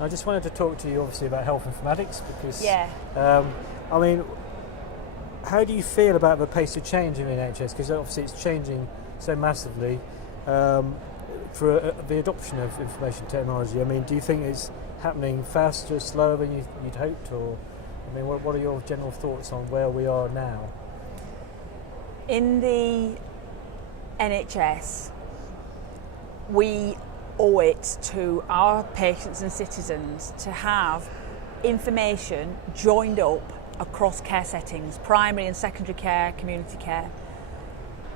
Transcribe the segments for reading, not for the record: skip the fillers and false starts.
I just wanted to talk to you obviously about health informatics because, Yeah. I mean, how do you feel about the pace of change in the NHS? Because obviously it's changing so massively for the adoption of information technology. I mean, do you think it's happening faster, slower than you'd hoped, or I mean, what are your general thoughts on where we are now? In the NHS, we owe it to our patients and citizens to have information joined up across care settings, primary and secondary care, community care.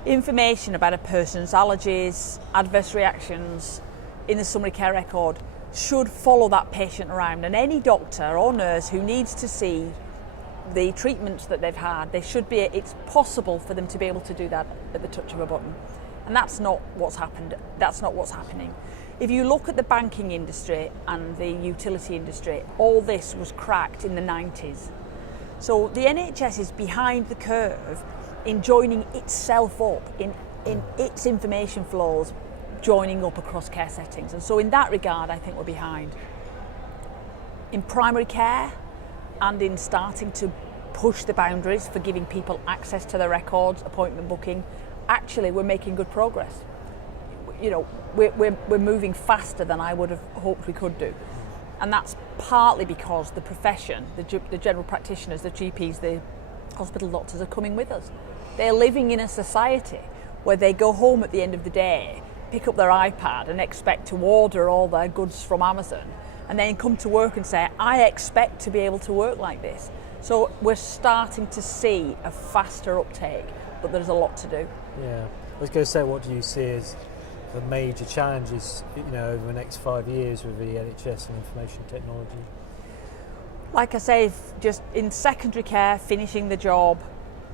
Information about a person's allergies, adverse reactions in the summary care record should follow that patient around, and any doctor or nurse who needs to see the treatments that they've had, it's possible for them to be able to do that at the touch of a button. And that's not what's happened. That's not what's happening. If you look at the banking industry and the utility industry, all this was cracked in the 90s. So the NHS is behind the curve in joining itself up in its information flows, joining up across care settings. And so in that regard, I think we're behind. In primary care and in starting to push the boundaries for giving people access to their records, appointment booking, actually we're making good progress. You know, we're moving faster than I would have hoped we could do. And that's partly because the profession, the general practitioners, the GPs, the hospital doctors are coming with us. They're living in a society where they go home at the end of the day, pick up their iPad and expect to order all their goods from Amazon, and then come to work and say, I expect to be able to work like this. So we're starting to see a faster uptake, but there's a lot to do. Yeah, I was going to say, what do you see as the major challenges, over the next 5 years with the NHS and information technology? Like I say, just in secondary care, finishing the job,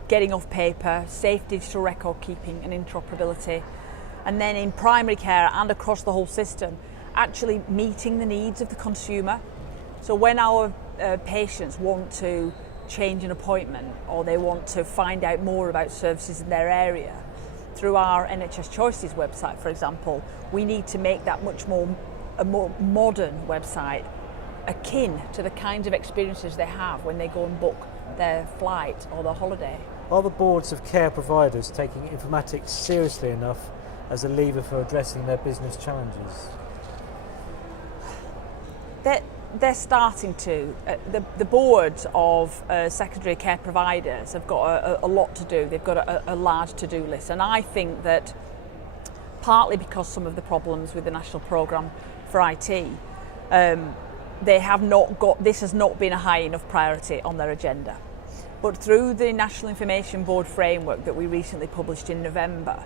getting off paper, safe digital record keeping and interoperability, and then in primary care and across the whole system, actually meeting the needs of the consumer. So when our patients want to change an appointment or they want to find out more about services in their area, through our NHS Choices website, for example, we need to make that a more modern website, akin to the kinds of experiences they have when they go and book their flight or their holiday. Are the boards of care providers taking informatics seriously enough as a lever for addressing their business challenges? They're starting to. The boards of secondary care providers have got a lot to do. They've got a large to-do list, and I think that partly because some of the problems with the National Programme for IT, they have not got. This has not been a high enough priority on their agenda. But through the National Information Board framework that we recently published in November,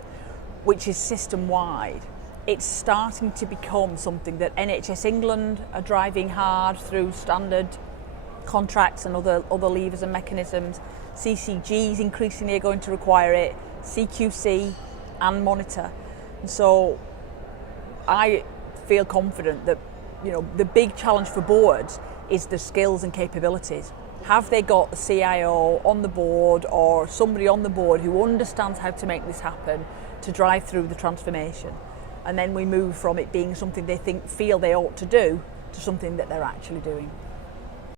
which is system-wide, it's starting to become something that NHS England are driving hard through standard contracts and other levers and mechanisms. CCGs increasingly are going to require it, CQC and Monitor. And so I feel confident that the big challenge for boards is the skills and capabilities. Have they got the CIO on the board or somebody on the board who understands how to make this happen to drive through the transformation? And then we move from it being something they feel they ought to do to something that they're actually doing.